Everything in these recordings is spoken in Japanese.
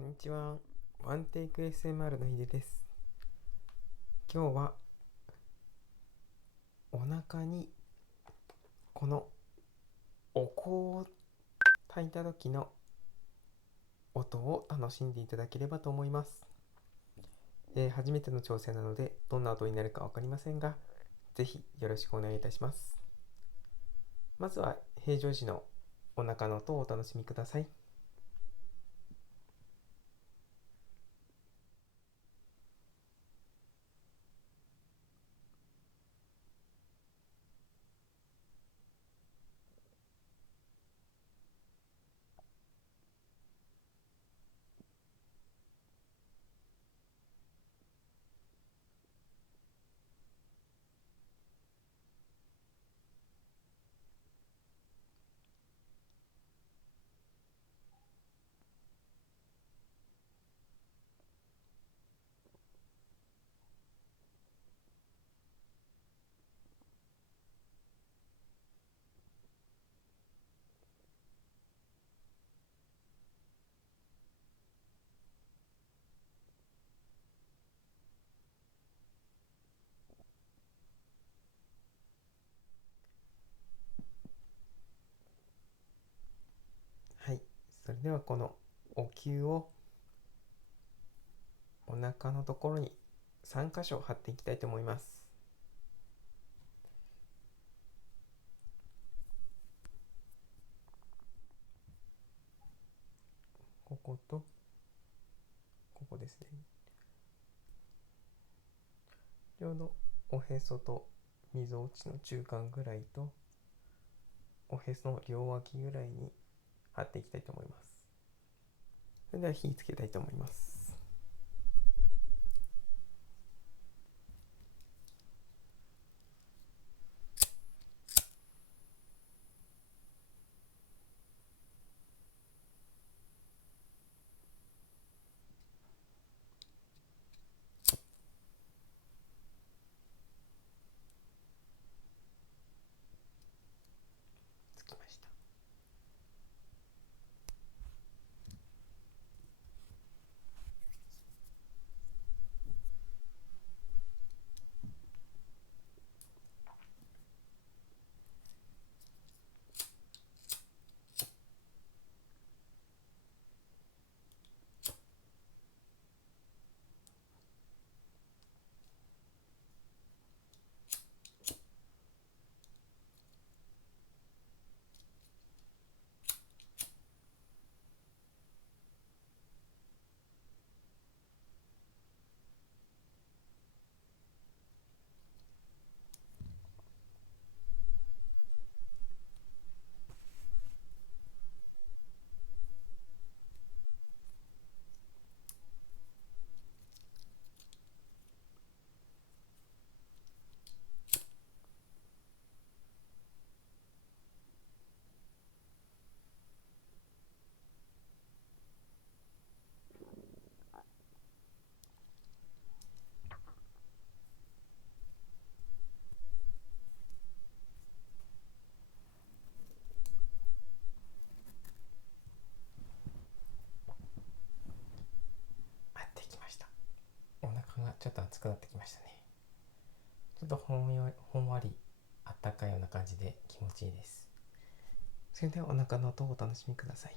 こんにちは。ワンテイク SMR のひでです。今日はお腹にこのお香を炊いた時の音を楽しんでいただければと思います。初めての挑戦なのでどんな音になるかわかりませんが、ぜひよろしくお願いいたします。まずは平常時のお腹の音をお楽しみください。はい、それではこのお灸をお腹のところに3箇所貼っていきたいと思います。こことここですね。ちょうどおへそとみぞおちの中間ぐらいとおへその両脇ぐらいに貼っていきたいと思います。それでは火つけたいと思います。つきました。貼ってきました。お腹がちょっと熱くなってきましたね。ちょっとほんわりあったかいような感じで気持ちいいです。それではお腹の音をお楽しみください。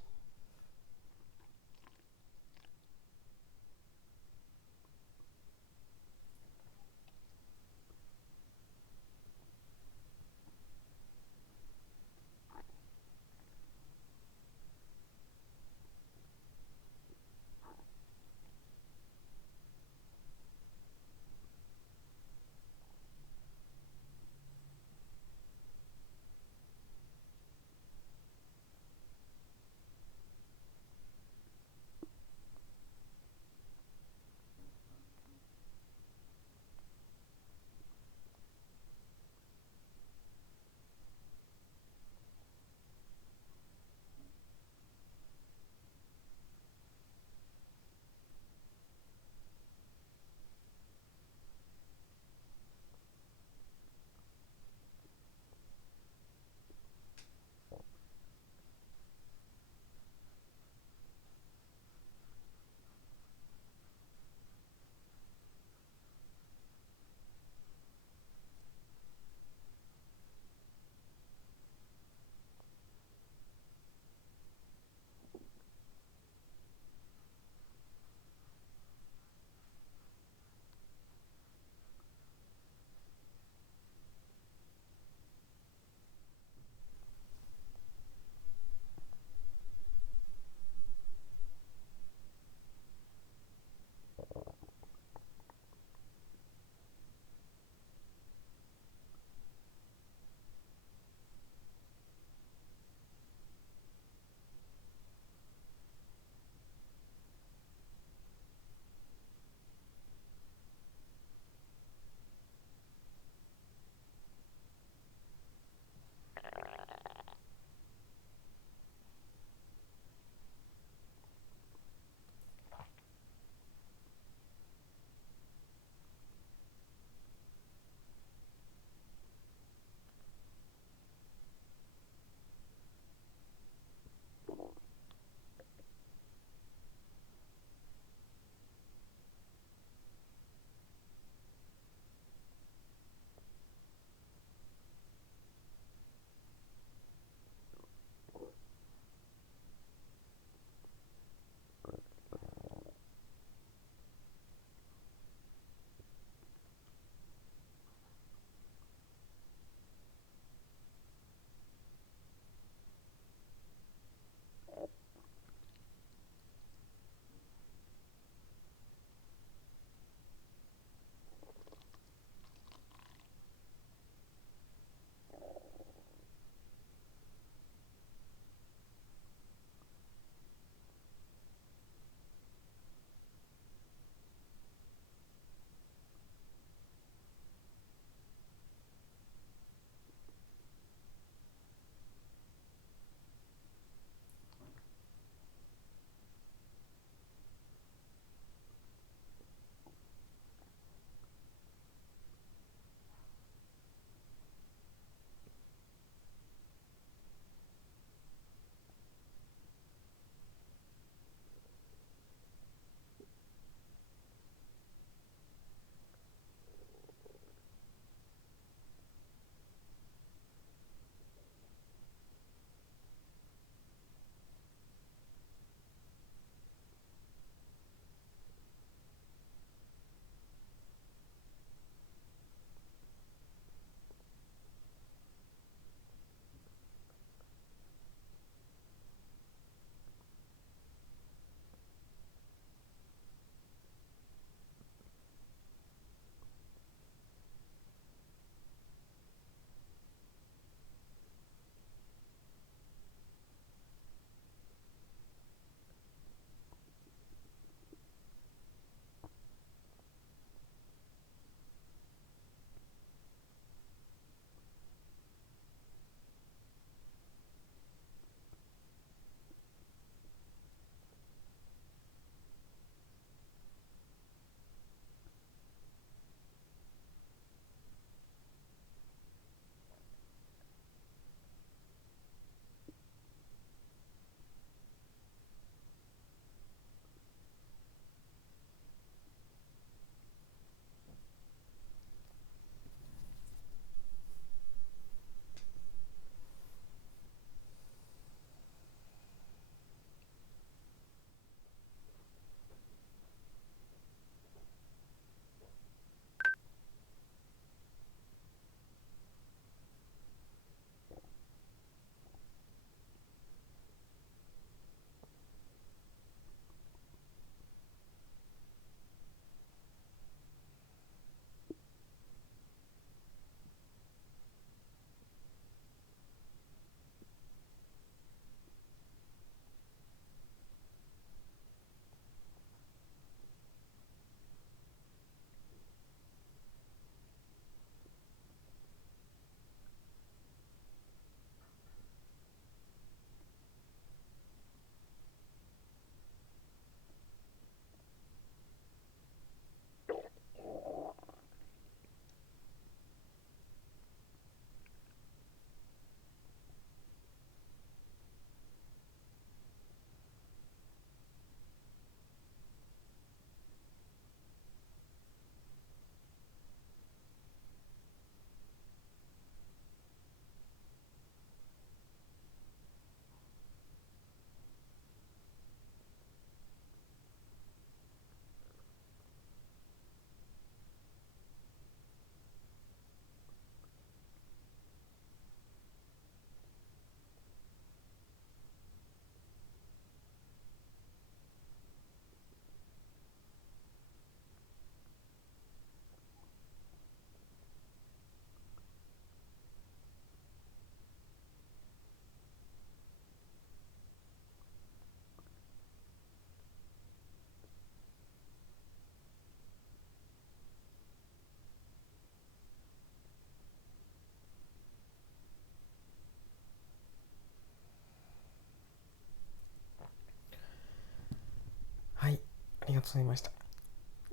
整いました。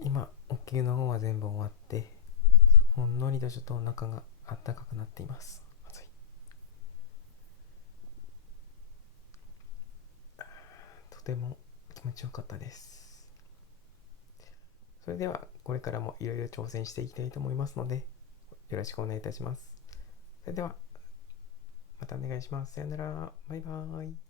今、お灸の方は全部終わって、ほんのりとちょっとお腹があったかくなっています。暑い。とても気持ちよかったです。それでは、これからもいろいろ挑戦していきたいと思いますので、よろしくお願いいたします。それでは、またお願いします。さよなら。バイバーイ。